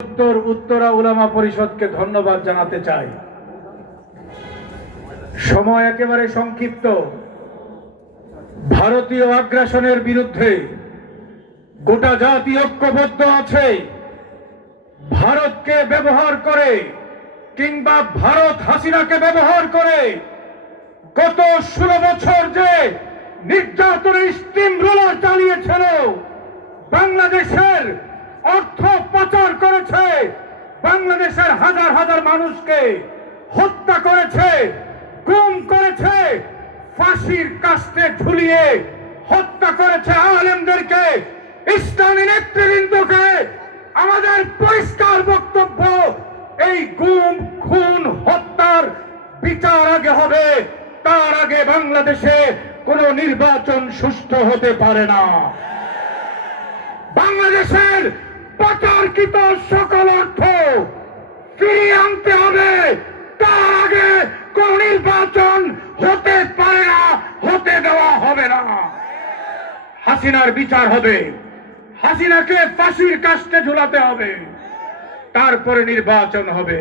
উত্তরা উলামা পরিষদকে ধন্যবাদ জানাতে চাই। সময় একেবারে সংক্ষিপ্ত। ভারতীয় আগ্রাসনের বিরুদ্ধে গোটা জাতি ঐক্যবদ্ধ আছে। ভারতকে ব্যবহার করে কিংবা ভারত হাসিনাকে ব্যবহার করে গত 16 বছর যে নির্যাতনের স্টিম রোলার চালিয়েছিল, বাংলাদেশের অর্থ পাচার করেছে, বাংলাদেশের হাজার হাজার মানুষকে হত্যা করেছে, গুম করেছে, ফাঁসির কাস্টে ঝুলিয়ে হত্যা করেছে আলেমদেরকে, ইসলামী নেতৃবৃন্দকে। আমাদের পরিষ্কার বক্তব্য, এই গুম খুন হত্যার বিচার আগে হবে, তার আগে বাংলাদেশে কোনো নির্বাচন সুষ্ঠু হতে পারে না। বাংলাদেশের পাচারকৃত সকল অর্থ ফিরিয়ে আনতে হবে, তার আগে কোন নির্বাচন হতে পারে না, হতে দেওয়া হবে না। হাসিনার বিচার হবে, হাসিনাকে ফাঁসির কাস্টে ঝুলাতে হবে, তারপরে নির্বাচন হবে।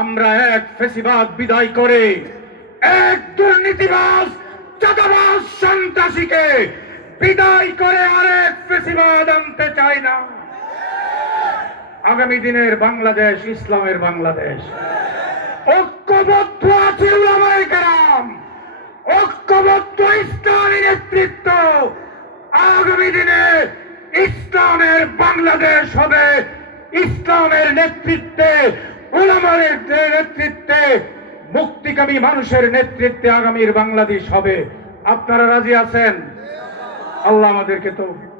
আমরা এক ফ্যাসিবাদ বিদায় করে এক দুর্নীতিবাজ চাঁদাবাজ সন্ত্রাসীকে বিদায় করে আরেক ফ্যাসিবাদ আনতে চাই না। আগামী দিনের বাংলাদেশ ইসলামের বাংলাদেশ। ঐক্যবদ্ধ আছে উলামায়ে কেরাম, ঐক্যবদ্ধ ইসলামী নেতৃত্ব। আগামী দিনে ইসলামের বাংলাদেশ হবে, ইসলামের নেতৃত্বে, উলামাদের নেতৃত্বে, মুক্তিকামী মানুষের নেতৃত্বে আগামীর বাংলাদেশ হবে। আপনারা রাজি আছেন? আল্লাহ আমাদেরকে তৌফিক